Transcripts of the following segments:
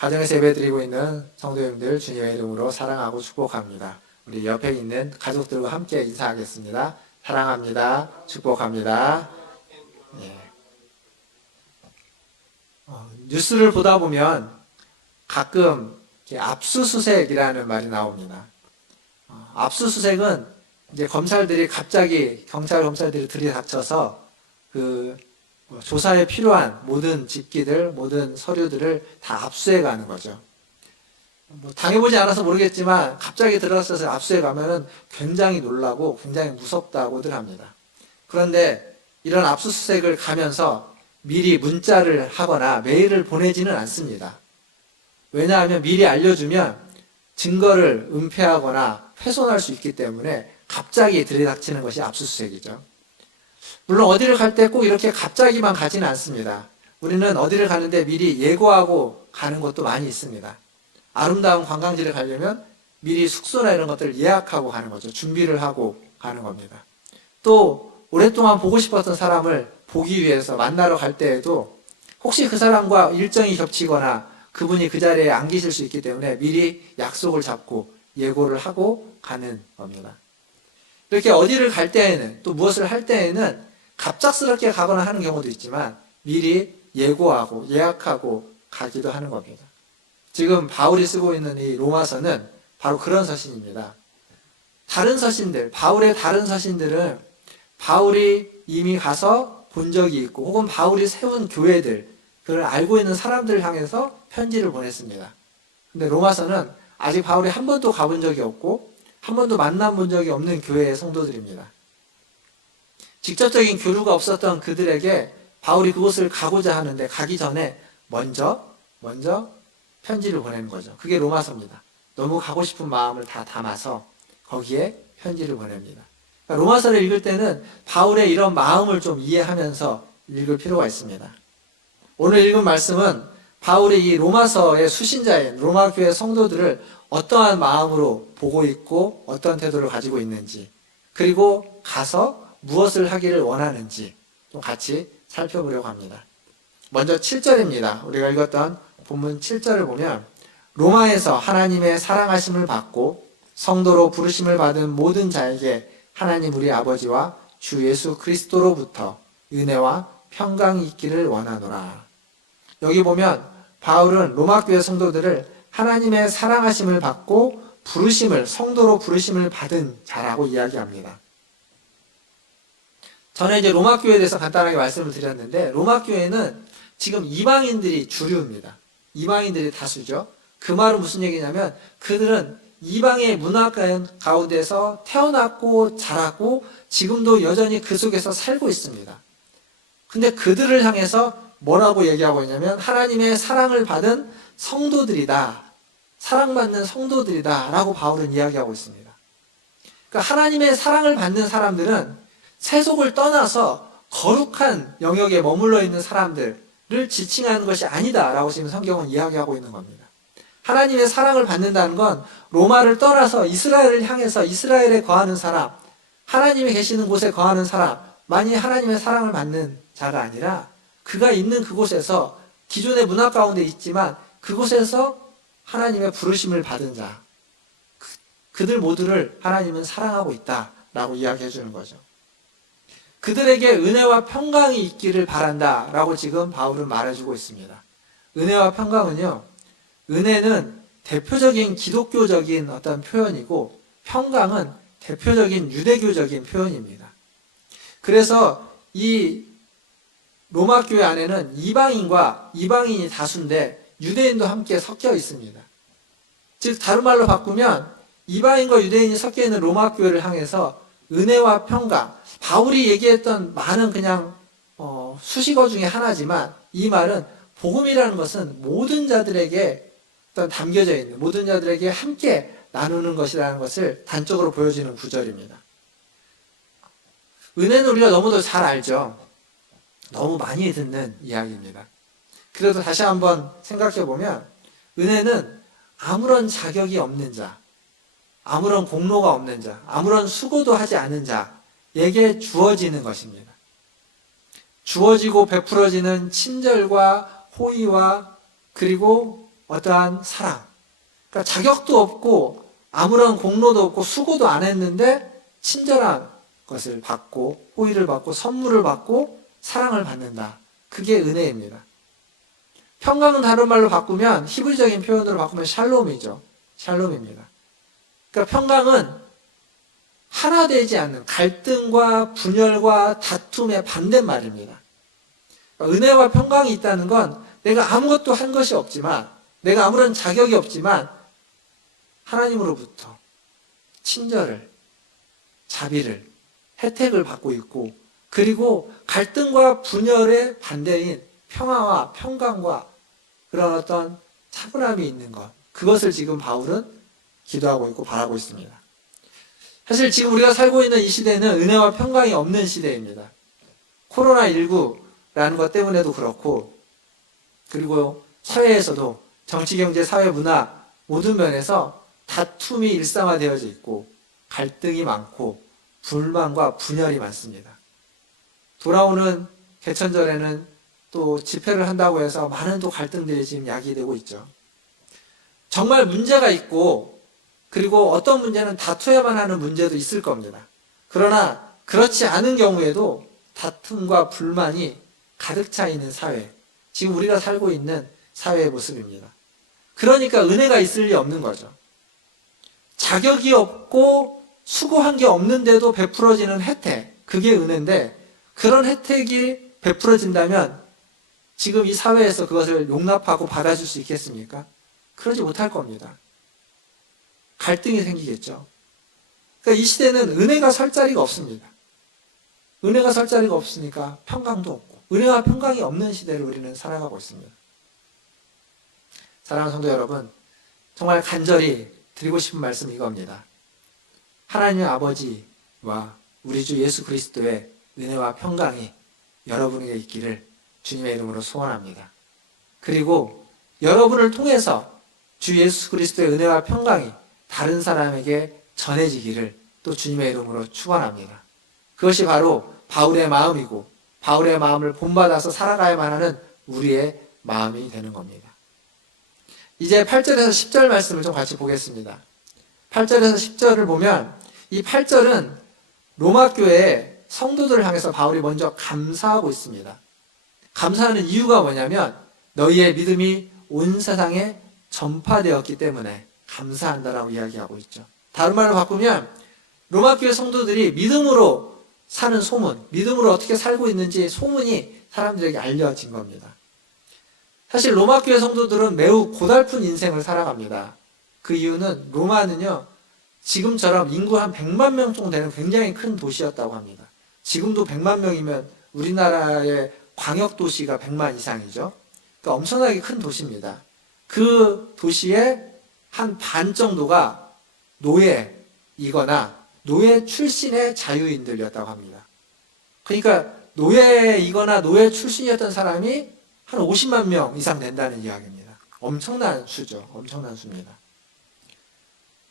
가정에서 예배드리고 있는 성도님들 주님의 이름으로 사랑하고 축복합니다. 우리 옆에 있는 가족들과 함께 인사하겠습니다. 사랑합니다. 축복합니다. 예. 뉴스를 보다 보면 가끔 압수수색이라는 말이 나옵니다. 압수수색은 이제 검찰들이 들이닥쳐서 조사에 필요한 모든 집기들, 모든 서류들을 다 압수해가는 거죠. 당해보지 않아서 모르겠지만 갑자기 들어서서 압수해가면은 굉장히 놀라고 굉장히 무섭다고들 합니다. 그런데 이런 압수수색을 가면서 미리 문자를 하거나 메일을 보내지는 않습니다. 왜냐하면 미리 알려주면 증거를 은폐하거나 훼손할 수 있기 때문에 갑자기 들이닥치는 것이 압수수색이죠. 물론 어디를 갈 때 꼭 이렇게 갑자기만 가지는 않습니다. 우리는 어디를 가는데 미리 예고하고 가는 것도 많이 있습니다. 아름다운 관광지를 가려면 미리 숙소나 이런 것들을 예약하고 가는 거죠. 준비를 하고 가는 겁니다. 또 오랫동안 보고 싶었던 사람을 보기 위해서 만나러 갈 때에도 혹시 그 사람과 일정이 겹치거나 그분이 그 자리에 안 계실 수 있기 때문에 미리 약속을 잡고 예고를 하고 가는 겁니다. 이렇게 어디를 갈 때에는 또 무엇을 할 때에는 갑작스럽게 가거나 하는 경우도 있지만 미리 예고하고 예약하고 가기도 하는 겁니다. 지금 바울이 쓰고 있는 이 로마서는 바로 그런 서신입니다. 바울의 다른 서신들은 바울이 이미 가서 본 적이 있고 혹은 바울이 세운 교회들, 그걸 알고 있는 사람들을 향해서 편지를 보냈습니다. 근데 로마서는 아직 바울이 한 번도 가본 적이 없고 한 번도 만나본 적이 없는 교회의 성도들입니다. 직접적인 교류가 없었던 그들에게 바울이 그곳을 가고자 하는데 가기 전에 먼저 편지를 보내는 거죠. 그게 로마서입니다. 너무 가고 싶은 마음을 다 담아서 거기에 편지를 보냅니다. 그러니까 로마서를 읽을 때는 바울의 이런 마음을 좀 이해하면서 읽을 필요가 있습니다. 오늘 읽은 말씀은 바울이 이 로마서의 수신자인 로마 교회 성도들을 어떠한 마음으로 보고 있고 어떤 태도를 가지고 있는지, 그리고 가서 무엇을 하기를 원하는지 좀 같이 살펴보려고 합니다. 먼저 7절입니다. 우리가 읽었던 본문 7절을 보면 로마에서 하나님의 사랑하심을 받고 성도로 부르심을 받은 모든 자에게 하나님 우리 아버지와 주 예수 그리스도로부터 은혜와 평강이 있기를 원하노라. 여기 보면 바울은 로마 교회 성도들을 하나님의 사랑하심을 받고 성도로 부르심을 받은 자라고 이야기합니다. 전에 이제 로마 교회에 대해서 간단하게 말씀을 드렸는데 로마 교회는 지금 이방인들이 주류입니다. 이방인들이 다수죠. 그 말은 무슨 얘기냐면 그들은 이방의 문화 가운데서 태어났고 자랐고 지금도 여전히 그 속에서 살고 있습니다. 근데 그들을 향해서 뭐라고 얘기하고 있냐면 하나님의 사랑을 받은 성도들이다. 사랑받는 성도들이다. 라고 바울은 이야기하고 있습니다. 그러니까 하나님의 사랑을 받는 사람들은 세속을 떠나서 거룩한 영역에 머물러 있는 사람들을 지칭하는 것이 아니다. 라고 지금 성경은 이야기하고 있는 겁니다. 하나님의 사랑을 받는다는 건 로마를 떠나서 이스라엘을 향해서 이스라엘에 거하는 사람, 하나님이 계시는 곳에 거하는 사람만이 하나님의 사랑을 받는 자가 아니라 그가 있는 그곳에서 기존의 문화 가운데 있지만 그곳에서 하나님의 부르심을 받은 자, 그들 모두를 하나님은 사랑하고 있다라고 이야기해 주는 거죠. 그들에게 은혜와 평강이 있기를 바란다라고 지금 바울은 말해주고 있습니다. 은혜와 평강은요, 은혜는 대표적인 기독교적인 어떤 표현이고 평강은 대표적인 유대교적인 표현입니다. 그래서 이 로마 교회 안에는 이방인이 다수인데 유대인도 함께 섞여 있습니다. 즉 다른 말로 바꾸면 이방인과 유대인이 섞여 있는 로마 교회를 향해서 은혜와 평강, 바울이 얘기했던 말은 그냥 수식어 중에 하나지만 이 말은 복음이라는 것은 모든 자들에게 어떤 담겨져 있는 모든 자들에게 함께 나누는 것이라는 것을 단적으로 보여주는 구절입니다. 은혜는 우리가 너무도 잘 알죠. 너무 많이 듣는 이야기입니다. 그래도 다시 한번 생각해 보면 은혜는 아무런 자격이 없는 자, 아무런 공로가 없는 자, 아무런 수고도 하지 않은 자에게 주어지는 것입니다. 주어지고 베풀어지는 친절과 호의와 그리고 어떠한 사랑. 그러니까 자격도 없고 아무런 공로도 없고 수고도 안 했는데 친절한 것을 받고 호의를 받고 선물을 받고 사랑을 받는다. 그게 은혜입니다. 평강은 다른 말로 바꾸면 히브리적인 표현으로 바꾸면 샬롬이죠. 샬롬입니다. 그러니까 평강은 하나 되지 않는 갈등과 분열과 다툼의 반대말입니다. 그러니까 은혜와 평강이 있다는 건 내가 아무것도 한 것이 없지만 내가 아무런 자격이 없지만 하나님으로부터 친절을, 자비를, 혜택을 받고 있고 그리고 갈등과 분열의 반대인 평화와 평강과 그런 어떤 차분함이 있는 것, 그것을 지금 바울은 기도하고 있고 바라고 있습니다. 사실 지금 우리가 살고 있는 이 시대는 은혜와 평강이 없는 시대입니다. 코로나19라는 것 때문에도 그렇고 그리고 사회에서도 정치, 경제, 사회, 문화 모든 면에서 다툼이 일상화되어져 있고 갈등이 많고 불만과 분열이 많습니다. 돌아오는 개천절에는 또 집회를 한다고 해서 많은 또 갈등들이 지금 야기되고 있죠. 정말 문제가 있고 그리고 어떤 문제는 다투야만 하는 문제도 있을 겁니다. 그러나 그렇지 않은 경우에도 다툼과 불만이 가득 차 있는 사회, 지금 우리가 살고 있는 사회의 모습입니다. 그러니까 은혜가 있을 리 없는 거죠. 자격이 없고 수고한 게 없는데도 베풀어지는 혜택, 그게 은혜인데 그런 혜택이 베풀어진다면 지금 이 사회에서 그것을 용납하고 받아줄 수 있겠습니까? 그러지 못할 겁니다. 갈등이 생기겠죠. 그러니까 이 시대는 은혜가 설 자리가 없습니다. 은혜가 설 자리가 없으니까 평강도 없고 은혜와 평강이 없는 시대를 우리는 살아가고 있습니다. 사랑하는 성도 여러분, 정말 간절히 드리고 싶은 말씀이 이겁니다. 하나님의 아버지와 우리 주 예수 그리스도의 은혜와 평강이 여러분에게 있기를 주님의 이름으로 소원합니다. 그리고 여러분을 통해서 주 예수 그리스도의 은혜와 평강이 다른 사람에게 전해지기를 또 주님의 이름으로 축원합니다. 그것이 바로 바울의 마음이고 바울의 마음을 본받아서 살아가야만 하는 우리의 마음이 되는 겁니다. 이제 8절에서 10절 말씀을 좀 같이 보겠습니다. 8절에서 10절을 보면 이 8절은 로마 교회의 성도들을 향해서 바울이 먼저 감사하고 있습니다. 감사하는 이유가 뭐냐면 너희의 믿음이 온 세상에 전파되었기 때문에 감사한다라고 이야기하고 있죠. 다른 말로 바꾸면 로마 교회 성도들이 믿음으로 사는 소문, 믿음으로 어떻게 살고 있는지 소문이 사람들에게 알려진 겁니다. 사실 로마 교회 성도들은 매우 고달픈 인생을 살아갑니다. 그 이유는 로마는요, 지금처럼 인구 한 100만 명 정도 되는 굉장히 큰 도시였다고 합니다. 지금도 100만 명이면 우리나라의 광역도시가 100만 이상이죠. 그러니까 엄청나게 큰 도시입니다. 그 도시의 한 반 정도가 노예이거나 노예 출신의 자유인들이었다고 합니다. 그러니까 노예이거나 노예 출신이었던 사람이 한 50만 명 이상 된다는 이야기입니다. 엄청난 수죠. 엄청난 수입니다.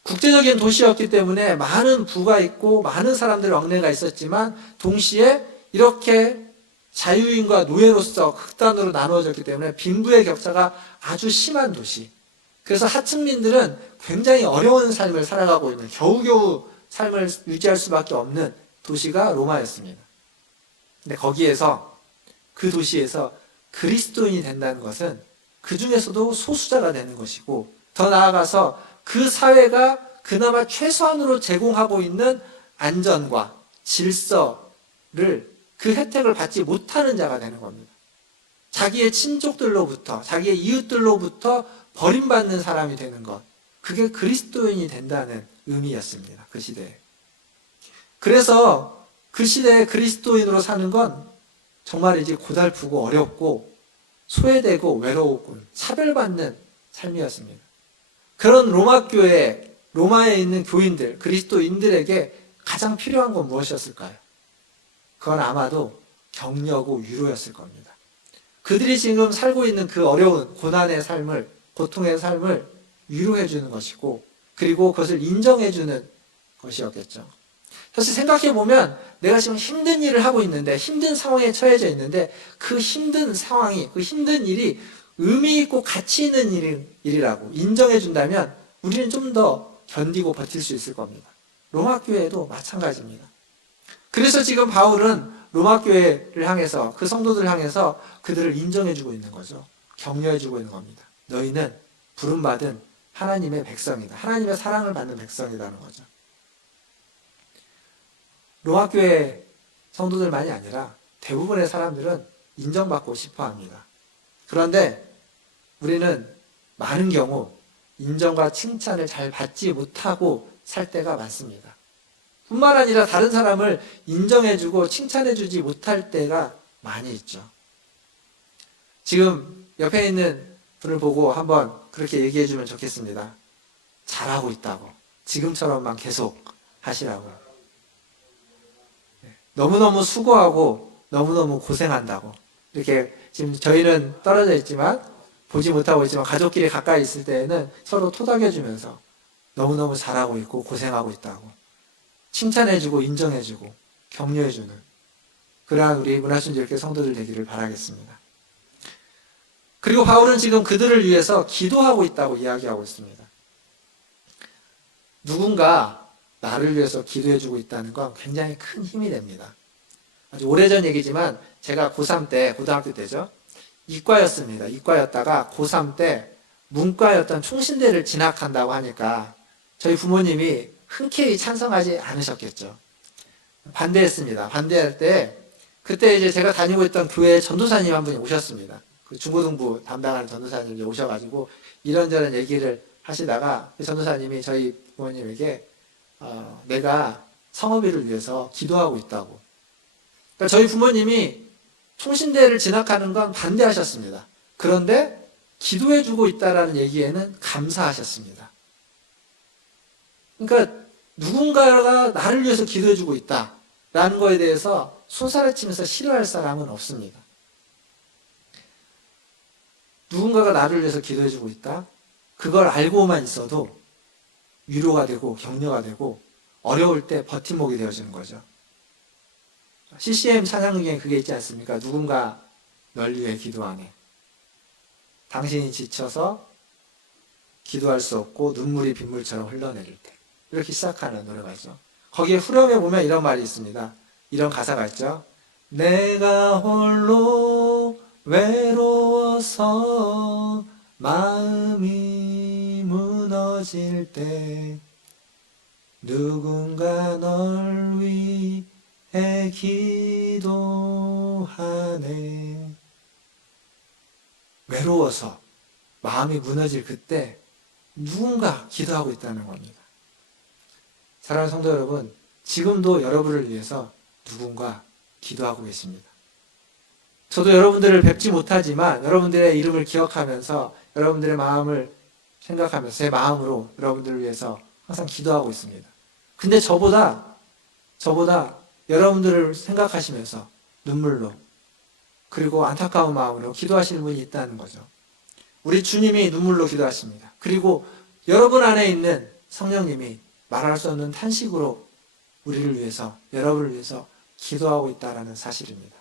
국제적인 도시였기 때문에 많은 부가 있고 많은 사람들의 왕래가 있었지만 동시에 이렇게 자유인과 노예로서 극단으로 나누어졌기 때문에 빈부의 격차가 아주 심한 도시. 그래서 하층민들은 굉장히 어려운 삶을 살아가고 있는 겨우겨우 삶을 유지할 수밖에 없는 도시가 로마였습니다. 근데 거기에서 그 도시에서 그리스도인이 된다는 것은 그 중에서도 소수자가 되는 것이고 더 나아가서 그 사회가 그나마 최소한으로 제공하고 있는 안전과 질서를 그 혜택을 받지 못하는 자가 되는 겁니다. 자기의 친족들로부터 자기의 이웃들로부터 버림받는 사람이 되는 것, 그게 그리스도인이 된다는 의미였습니다. 그 시대에. 그래서 그 시대에 그리스도인으로 사는 건 정말이지 고달프고 어렵고 소외되고 외로웠고 차별받는 삶이었습니다. 그런 로마 교회, 로마에 있는 교인들, 그리스도인들에게 가장 필요한 건 무엇이었을까요? 그건 아마도 격려고 위로였을 겁니다. 그들이 지금 살고 있는 그 어려운 고난의 삶을, 고통의 삶을 위로해 주는 것이고 그리고 그것을 인정해 주는 것이었겠죠. 사실 생각해 보면 내가 지금 힘든 일을 하고 있는데 힘든 상황에 처해져 있는데 그 힘든 상황이, 그 힘든 일이 의미 있고 가치 있는 일이라고 인정해 준다면 우리는 좀 더 견디고 버틸 수 있을 겁니다. 로마 교회도 마찬가지입니다. 그래서 지금 바울은 로마 교회를 향해서 그 성도들을 향해서 그들을 인정해 주고 있는 거죠. 격려해 주고 있는 겁니다. 너희는 부름받은 하나님의 백성이다. 하나님의 사랑을 받는 백성이라는 거죠. 로마 교회 성도들만이 아니라 대부분의 사람들은 인정받고 싶어 합니다. 그런데 우리는 많은 경우 인정과 칭찬을 잘 받지 못하고 살 때가 많습니다. 뿐만 아니라 다른 사람을 인정해주고 칭찬해주지 못할 때가 많이 있죠. 지금 옆에 있는 분을 보고 한번 그렇게 얘기해주면 좋겠습니다. 잘하고 있다고. 지금처럼만 계속 하시라고. 너무너무 수고하고 너무너무 고생한다고. 이렇게 지금 저희는 떨어져 있지만 보지 못하고 있지만 가족끼리 가까이 있을 때에는 서로 토닥여주면서 너무너무 잘하고 있고 고생하고 있다고 칭찬해주고 인정해주고 격려해주는 그러한 우리 문화순절교 성도들 되기를 바라겠습니다. 그리고 바울은 지금 그들을 위해서 기도하고 있다고 이야기하고 있습니다. 누군가 나를 위해서 기도해주고 있다는 건 굉장히 큰 힘이 됩니다. 아주 오래전 얘기지만 제가 고3 때, 고등학교 때죠. 이과였습니다. 이과였다가 고3 때 문과였던 충신대를 진학한다고 하니까 저희 부모님이 흔쾌히 찬성하지 않으셨겠죠. 반대했습니다. 반대할 때 그때 이제 제가 다니고 있던 교회 전도사님 한 분이 오셨습니다. 그 중고등부 담당하는 전도사님이 오셔가지고 이런저런 얘기를 하시다가 그 전도사님이 저희 부모님에게 내가 성업일을 위해서 기도하고 있다고. 그러니까 저희 부모님이 총신대를 진학하는 건 반대하셨습니다. 그런데 기도해주고 있다라는 얘기에는 감사하셨습니다. 그러니까 누군가가 나를 위해서 기도해주고 있다라는 거에 대해서 손살을 치면서 싫어할 사람은 없습니다. 누군가가 나를 위해서 기도해주고 있다? 그걸 알고만 있어도 위로가 되고 격려가 되고 어려울 때 버팀목이 되어지는 거죠. CCM 찬양 중에 그게 있지 않습니까? 누군가 널 위해 기도하네. 당신이 지쳐서 기도할 수 없고 눈물이 빗물처럼 흘러내릴 때. 이렇게 시작하는 노래가 있죠. 거기에 후렴에 보면 이런 말이 있습니다. 이런 가사가 있죠. 내가 홀로 외로워서 마음이 무너질 때 누군가 널 위해 기도하네. 외로워서 마음이 무너질 그때 누군가 기도하고 있다는 겁니다. 사랑하는 성도 여러분, 지금도 여러분을 위해서 누군가 기도하고 계십니다. 저도 여러분들을 뵙지 못하지만 여러분들의 이름을 기억하면서 여러분들의 마음을 생각하면서 제 마음으로 여러분들을 위해서 항상 기도하고 있습니다. 근데 저보다 여러분들을 생각하시면서 눈물로 그리고 안타까운 마음으로 기도하시는 분이 있다는 거죠. 우리 주님이 눈물로 기도하십니다. 그리고 여러분 안에 있는 성령님이 말할 수 없는 탄식으로 우리를 위해서, 여러분을 위해서 기도하고 있다는 사실입니다.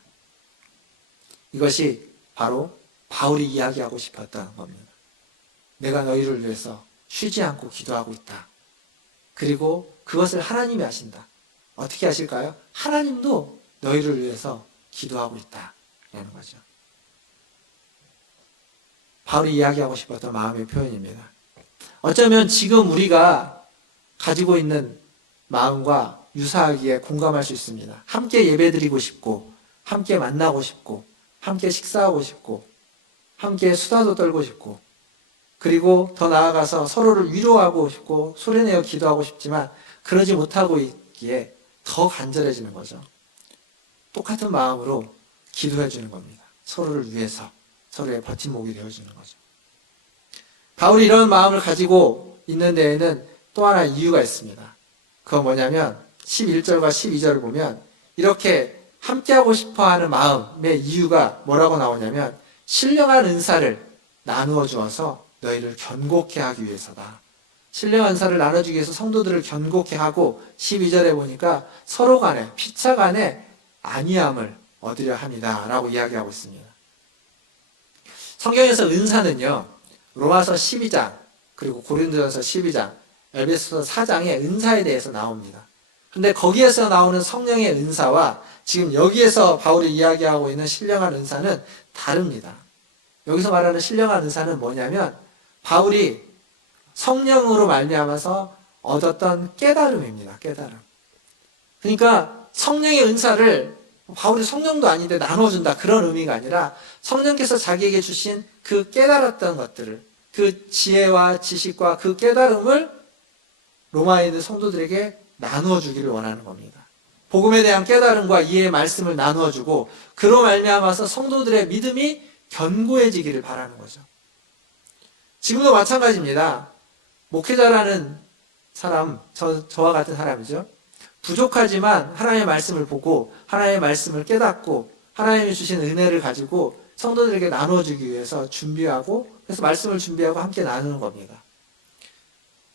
이것이 바로 바울이 이야기하고 싶었던 겁니다. 내가 너희를 위해서 쉬지 않고 기도하고 있다. 그리고 그것을 하나님이 아신다. 어떻게 하실까요? 하나님도 너희를 위해서 기도하고 있다라는 거죠. 바울이 이야기하고 싶었던 마음의 표현입니다. 어쩌면 지금 우리가 가지고 있는 마음과 유사하기에 공감할 수 있습니다. 함께 예배드리고 싶고, 함께 만나고 싶고, 함께 식사하고 싶고, 함께 수다도 떨고 싶고, 그리고 더 나아가서 서로를 위로하고 싶고, 소리내어 기도하고 싶지만, 그러지 못하고 있기에 더 간절해지는 거죠. 똑같은 마음으로 기도해 주는 겁니다. 서로를 위해서, 서로의 버팀목이 되어주는 거죠. 바울이 이런 마음을 가지고 있는 데에는 또 하나 이유가 있습니다. 그건 뭐냐면 11절과 12절을 보면 이렇게 함께하고 싶어하는 마음의 이유가 뭐라고 나오냐면 신령한 은사를 나누어 주어서 너희를 견고케 하기 위해서다. 신령한 은사를 나눠주기 위해서 성도들을 견고케 하고 12절에 보니까 서로 간에 피차 간에 안위함을 얻으려 합니다 라고 이야기하고 있습니다. 성경에서 은사는요, 로마서 12장, 그리고 고린도전서 12장, 에베소서 4장의 은사에 대해서 나옵니다. 근데 거기에서 나오는 성령의 은사와 지금 여기에서 바울이 이야기하고 있는 신령한 은사는 다릅니다. 여기서 말하는 신령한 은사는 뭐냐면 바울이 성령으로 말미암아서 얻었던 깨달음입니다. 깨달음. 그러니까 성령의 은사를 바울이 성령도 아닌데 나눠준다 그런 의미가 아니라 성령께서 자기에게 주신 그 깨달았던 것들을, 그 지혜와 지식과 그 깨달음을 로마에 있는 성도들에게 나누어 주기를 원하는 겁니다. 복음에 대한 깨달음과 이해의 말씀을 나누어 주고 그로 말미암아서 성도들의 믿음이 견고해지기를 바라는 거죠. 지금도 마찬가지입니다. 목회자라는 사람, 저와 같은 사람이죠. 부족하지만 하나님의 말씀을 보고 하나님의 말씀을 깨닫고 하나님이 주신 은혜를 가지고 성도들에게 나누어 주기 위해서 준비하고, 그래서 말씀을 준비하고 함께 나누는 겁니다.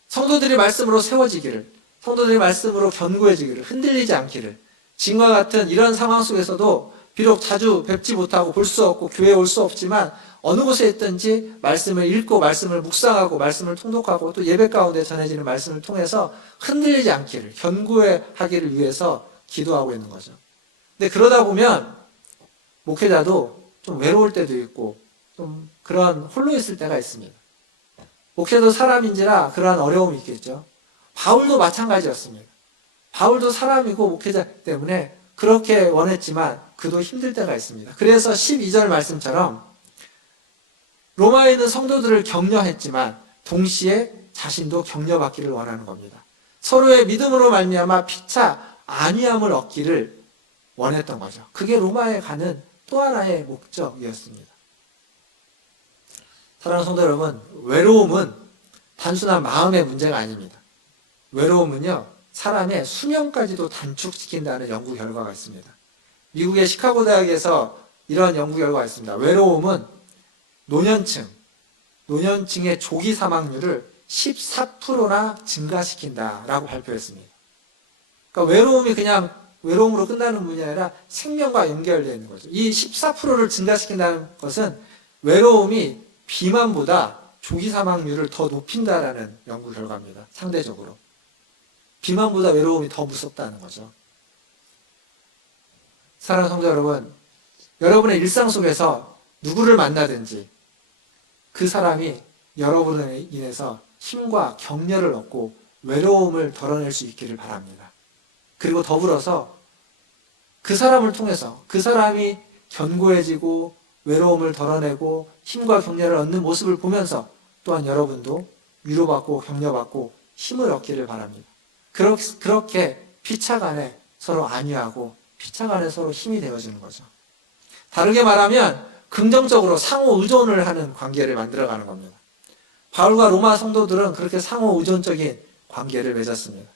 성도들이 말씀으로 세워지기를, 성도들이 말씀으로 견고해지기를, 흔들리지 않기를, 지금과 같은 이런 상황 속에서도 비록 자주 뵙지 못하고 볼 수 없고 교회에 올 수 없지만 어느 곳에 있든지 말씀을 읽고 말씀을 묵상하고 말씀을 통독하고 또 예배 가운데 전해지는 말씀을 통해서 흔들리지 않기를, 견고하기를 위해서 기도하고 있는 거죠. 근데 그러다 보면 목회자도 좀 외로울 때도 있고 좀 그런 홀로 있을 때가 있습니다. 목회도 사람인지라 그러한 어려움이 있겠죠. 바울도 마찬가지였습니다. 바울도 사람이고 목회자 때문에 그렇게 원했지만 그도 힘들 때가 있습니다. 그래서 12절 말씀처럼 로마에 있는 성도들을 격려했지만 동시에 자신도 격려받기를 원하는 겁니다. 서로의 믿음으로 말미암아 피차 안위함을 얻기를 원했던 거죠. 그게 로마에 가는 또 하나의 목적이었습니다. 사랑하는 성도 여러분, 외로움은 단순한 마음의 문제가 아닙니다. 외로움은요, 사람의 수명까지도 단축시킨다는 연구 결과가 있습니다. 미국의 시카고 대학에서 이런 연구 결과가 있습니다. 외로움은 노년층의 조기 사망률을 14%나 증가시킨다라고 발표했습니다. 그러니까 외로움이 그냥 외로움으로 끝나는 문이 아니라 생명과 연결되어 있는 거죠. 이 14%를 증가시킨다는 것은 외로움이 비만보다 조기 사망률을 더 높인다라는 연구 결과입니다. 상대적으로. 비만보다 외로움이 더 무섭다는 거죠. 사랑하는 성도 여러분, 여러분의 일상 속에서 누구를 만나든지 그 사람이 여러분에 인해서 힘과 격려를 얻고 외로움을 덜어낼 수 있기를 바랍니다. 그리고 더불어서 그 사람을 통해서 그 사람이 견고해지고 외로움을 덜어내고 힘과 격려를 얻는 모습을 보면서 또한 여러분도 위로받고 격려받고 힘을 얻기를 바랍니다. 그렇게 피차간에 서로 안위하고 피차간에 서로 힘이 되어주는 거죠. 다르게 말하면 긍정적으로 상호 의존을 하는 관계를 만들어가는 겁니다. 바울과 로마 성도들은 그렇게 상호 의존적인 관계를 맺었습니다.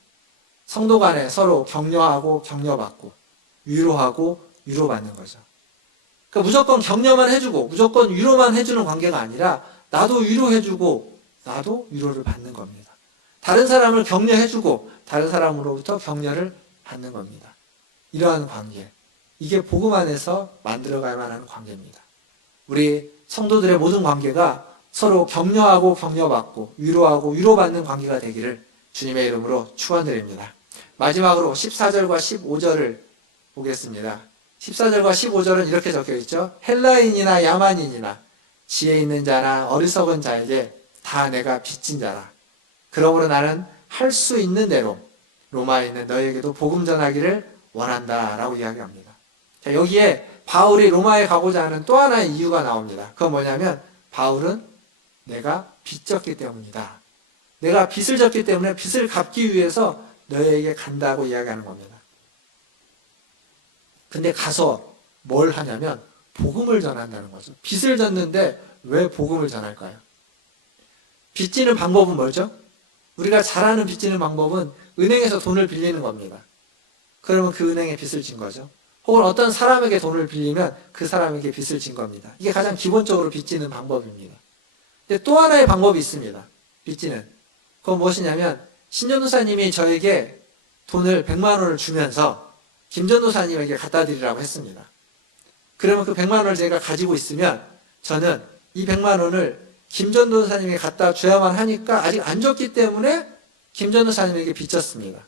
성도 간에 서로 격려하고 격려받고 위로하고 위로받는 거죠. 그러니까 무조건 격려만 해주고 무조건 위로만 해주는 관계가 아니라 나도 위로해주고 나도 위로를 받는 겁니다. 다른 사람을 격려해주고 다른 사람으로부터 격려를 받는 겁니다. 이러한 관계, 이게 복음 안에서 만들어가야만 하는 관계입니다. 우리 성도들의 모든 관계가 서로 격려하고 격려받고 위로하고 위로받는 관계가 되기를 주님의 이름으로 축원드립니다. 마지막으로 14절과 15절을 보겠습니다. 14절과 15절은 이렇게 적혀 있죠. 헬라인이나 야만인이나 지혜 있는 자나 어리석은 자에게 다 내가 빚진 자라. 그러므로 나는 할 수 있는 대로 로마에 있는 너희에게도 복음 전하기를 원한다라고 이야기합니다. 자, 여기에 바울이 로마에 가고자 하는 또 하나의 이유가 나옵니다. 그건 뭐냐면 바울은 내가 빚졌기 때문이다. 내가 빚을 졌기 때문에 빚을 갚기 위해서 너희에게 간다고 이야기하는 겁니다. 근데 가서 뭘 하냐면 복음을 전한다는 거죠. 빚을 졌는데 왜 복음을 전할까요? 빚지는 방법은 뭐죠? 우리가 잘 아는 빚지는 방법은 은행에서 돈을 빌리는 겁니다. 그러면 그 은행에 빚을 진 거죠. 혹은 어떤 사람에게 돈을 빌리면 그 사람에게 빚을 진 겁니다. 이게 가장 기본적으로 빚지는 방법입니다. 근데 또 하나의 방법이 있습니다. 빚지는. 그건 무엇이냐면 신전도사님이 저에게 돈을 100만 원을 주면서 김전도사님에게 갖다 드리라고 했습니다. 그러면 그 100만 원을 제가 가지고 있으면 저는 이 100만 원을 김 전도사님이 갖다 줘야만 하니까 아직 안 줬기 때문에 김 전도사님에게 빚졌습니다.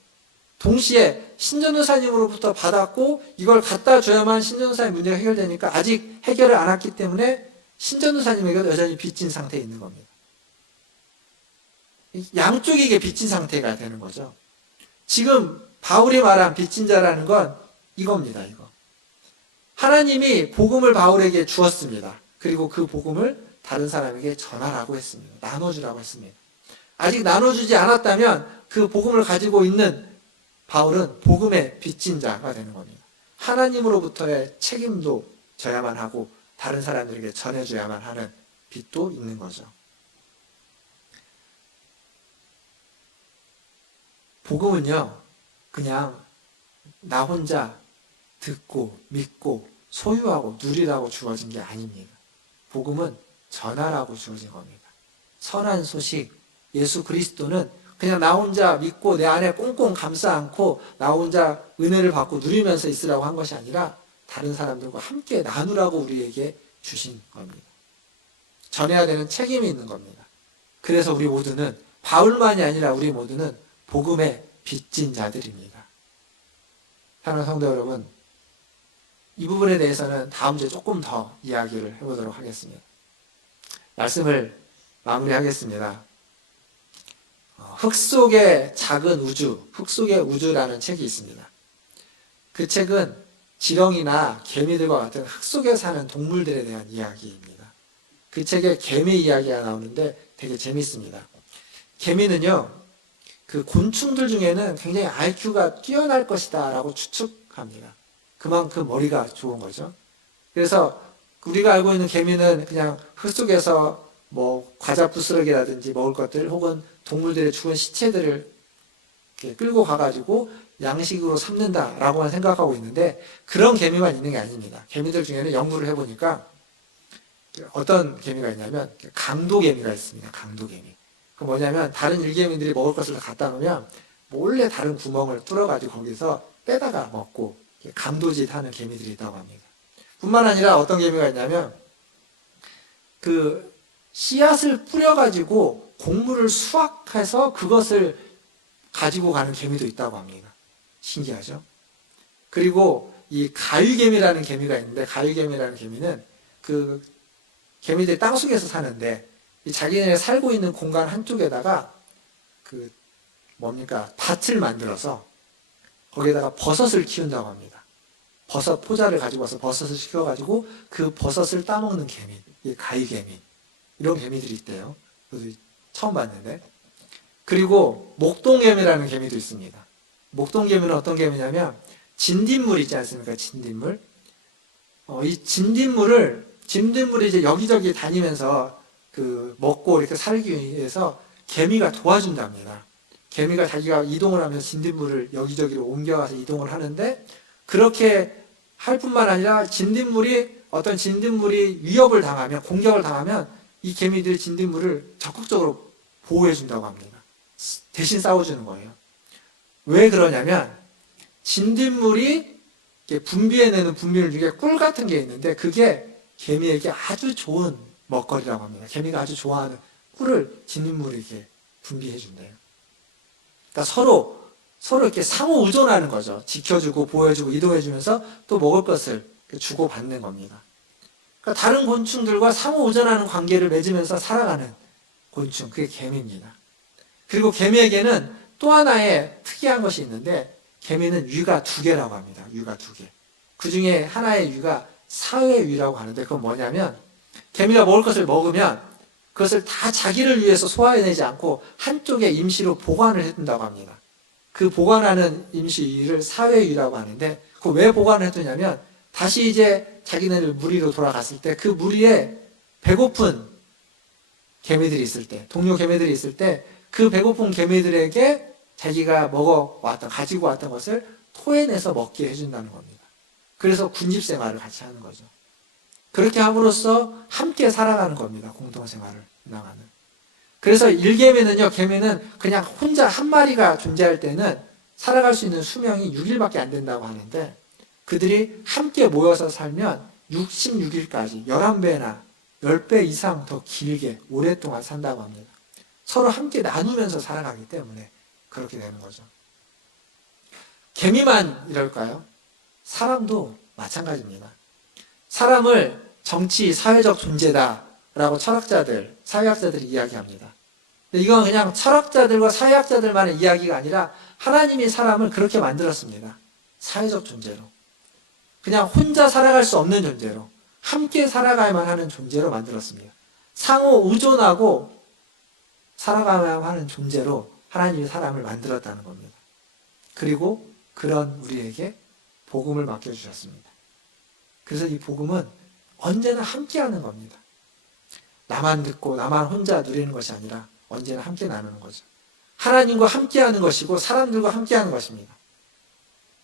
동시에 신 전도사님으로부터 받았고 이걸 갖다 줘야만 신 전도사님 문제가 해결되니까 아직 해결을 안 했기 때문에 신 전도사님에게 여전히 빚진 상태에 있는 겁니다. 양쪽에게 빚진 상태가 되는 거죠. 지금 바울이 말한 빚진 자라는 건 이겁니다. 이거. 하나님이 복음을 바울에게 주었습니다. 그리고 그 복음을 다른 사람에게 전하라고 했습니다. 나눠주라고 했습니다. 아직 나눠주지 않았다면 그 복음을 가지고 있는 바울은 복음의 빚진 자가 되는 겁니다. 하나님으로부터의 책임도 져야만 하고 다른 사람들에게 전해줘야만 하는 빚도 있는 거죠. 복음은요, 그냥 나 혼자 듣고 믿고 소유하고 누리라고 주어진 게 아닙니다. 복음은 전하라고 주어진 겁니다. 선한 소식, 예수 그리스도는 그냥 나 혼자 믿고 내 안에 꽁꽁 감싸 안고 나 혼자 은혜를 받고 누리면서 있으라고 한 것이 아니라 다른 사람들과 함께 나누라고 우리에게 주신 겁니다. 전해야 되는 책임이 있는 겁니다. 그래서 우리 모두는 바울만이 아니라 우리 모두는 복음의 빚진 자들입니다. 사랑하는 성도 여러분, 이 부분에 대해서는 다음 주에 조금 더 이야기를 해보도록 하겠습니다. 말씀을 마무리하겠습니다. 흙 속의 작은 우주, 흙 속의 우주라는 책이 있습니다. 그 책은 지렁이나 개미들과 같은 흙 속에 사는 동물들에 대한 이야기입니다. 그 책에 개미 이야기가 나오는데 되게 재밌습니다. 개미는요, 그 곤충들 중에는 굉장히 IQ가 뛰어날 것이다 라고 추측합니다. 그만큼 머리가 좋은 거죠. 그래서 우리가 알고 있는 개미는 그냥 흙 속에서 뭐 과자 부스러기라든지 먹을 것들 혹은 동물들의 죽은 시체들을 끌고 가가지고 양식으로 삼는다라고만 생각하고 있는데 그런 개미만 있는 게 아닙니다. 개미들 중에는 연구를 해보니까 어떤 개미가 있냐면 강도개미가 있습니다. 강도개미. 그 뭐냐면 다른 일개미들이 먹을 것을 갖다 놓으면 몰래 다른 구멍을 뚫어가지고 거기서 빼다가 먹고 강도짓 하는 개미들이 있다고 합니다. 뿐만 아니라 어떤 개미가 있냐면 그 씨앗을 뿌려가지고 곡물을 수확해서 그것을 가지고 가는 개미도 있다고 합니다. 신기하죠? 그리고 이 가위개미라는 개미가 있는데 가위개미라는 개미는 그 개미들이 땅속에서 사는데 자기네 살고 있는 공간 한쪽에다가 그 뭡니까 밭을 만들어서 거기에다가 버섯을 키운다고 합니다. 버섯 포자를 가지고 와서 버섯을 시켜가지고 그 버섯을 따먹는 개미, 이 가위개미 이런 개미들이 있대요. 저도 처음 봤는데. 그리고 목동개미라는 개미도 있습니다. 목동개미는 어떤 개미냐면 진딧물 있지 않습니까? 진딧물. 이 진딧물이 이제 여기저기 다니면서 그 먹고 이렇게 살기 위해서 개미가 도와준답니다. 개미가 자기가 이동을 하면서 진딧물을 여기저기로 옮겨가서 이동을 하는데 그렇게 할 뿐만 아니라 어떤 진딧물이 위협을 당하면 공격을 당하면 이 개미들이 진딧물을 적극적으로 보호해 준다고 합니다. 대신 싸워주는 거예요. 왜 그러냐면 진딧물이 분비해내는 분비물 중에 꿀 같은 게 있는데 그게 개미에게 아주 좋은 먹거리라고 합니다. 개미가 아주 좋아하는 꿀을 진딧물에게 분비해 준대요. 그러니까 서로 이렇게 상호 의존하는 거죠. 지켜주고 보호해주고 이동해주면서 또 먹을 것을 주고받는 겁니다. 그러니까 다른 곤충들과 상호 의존하는 관계를 맺으면서 살아가는 곤충, 그게 개미입니다. 그리고 개미에게는 또 하나의 특이한 것이 있는데 개미는 위가 2개라고 합니다. 위가 2개. 그 중에 하나의 위가 사회위라고 하는데 그건 뭐냐면 개미가 먹을 것을 먹으면 그것을 다 자기를 위해서 소화해내지 않고 한쪽에 임시로 보관을 해둔다고 합니다. 그 보관하는 임시위를 사회위라고 하는데 그 왜 보관을 해두냐면 다시 이제 자기네들 무리로 돌아갔을 때 그 무리에 배고픈 개미들이 있을 때 동료 개미들이 있을 때 그 배고픈 개미들에게 자기가 가지고 왔던 것을 토해내서 먹게 해준다는 겁니다. 그래서 군집생활을 같이 하는 거죠. 그렇게 함으로써 함께 살아가는 겁니다. 공동생활을 나가는. 그래서 개미는 그냥 혼자 한 마리가 존재할 때는 살아갈 수 있는 수명이 6일밖에 안 된다고 하는데 그들이 함께 모여서 살면 66일까지 11배나 10배 이상 더 길게 오랫동안 산다고 합니다. 서로 함께 나누면서 살아가기 때문에 그렇게 되는 거죠. 개미만 이럴까요? 사람도 마찬가지입니다. 사람을 정치, 사회적 존재다라고 철학자들, 사회학자들이 이야기합니다. 근데 이건 그냥 철학자들과 사회학자들만의 이야기가 아니라 하나님이 사람을 그렇게 만들었습니다. 사회적 존재로. 그냥 혼자 살아갈 수 없는 존재로, 함께 살아가야만 하는 존재로 만들었습니다. 상호 의존하고 살아가야만 하는 존재로 하나님이 사람을 만들었다는 겁니다. 그리고 그런 우리에게 복음을 맡겨주셨습니다. 그래서 이 복음은 언제나 함께하는 겁니다. 나만 듣고 나만 혼자 누리는 것이 아니라 언제나 함께 나누는 거죠. 하나님과 함께하는 것이고 사람들과 함께하는 것입니다.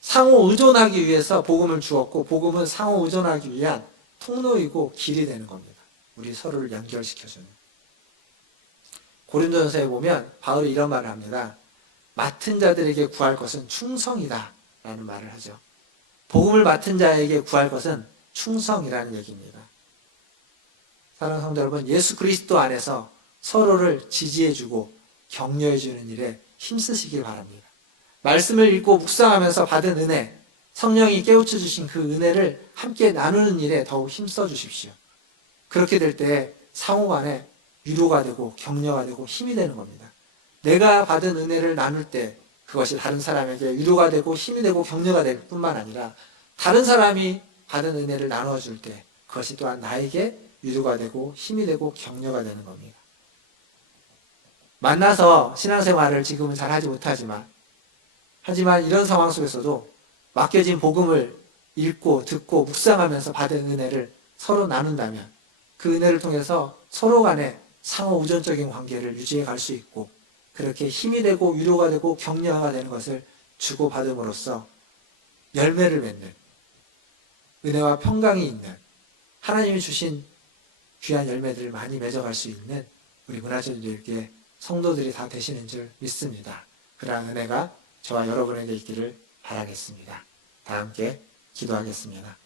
상호 의존하기 위해서 복음을 주었고 복음은 상호 의존하기 위한 통로이고 길이 되는 겁니다. 우리 서로를 연결시켜주는. 고린도전서에 보면 바울이 이런 말을 합니다. 맡은 자들에게 구할 것은 충성이다 라는 말을 하죠. 복음을 맡은 자에게 구할 것은 충성이라는 얘기입니다. 사랑하는 성도 여러분, 예수 그리스도 안에서 서로를 지지해주고 격려해주는 일에 힘쓰시길 바랍니다. 말씀을 읽고 묵상하면서 받은 은혜, 성령이 깨우쳐 주신 그 은혜를 함께 나누는 일에 더욱 힘써 주십시오. 그렇게 될 때 상호간에 위로가 되고 격려가 되고 힘이 되는 겁니다. 내가 받은 은혜를 나눌 때 그것이 다른 사람에게 위로가 되고 힘이 되고 격려가 될 뿐만 아니라 다른 사람이 받은 은혜를 나눠줄 때 그것이 또한 나에게 위로가 되고 힘이 되고 격려가 되는 겁니다. 만나서 신앙생활을 지금은 잘 하지 못하지만 이런 상황 속에서도 맡겨진 복음을 읽고 듣고 묵상하면서 받은 은혜를 서로 나눈다면 그 은혜를 통해서 서로 간에 상호 우존적인 관계를 유지해 갈 수 있고 그렇게 힘이 되고 위로가 되고 격려가 되는 것을 주고받음으로써 열매를 맺는 은혜와 평강이 있는 하나님이 주신 귀한 열매들을 많이 맺어갈 수 있는 우리 문화전들께 성도들이 다 되시는 줄 믿습니다. 그러한 은혜가 저와 여러분에게 있기를 바라겠습니다. 다 함께 기도하겠습니다.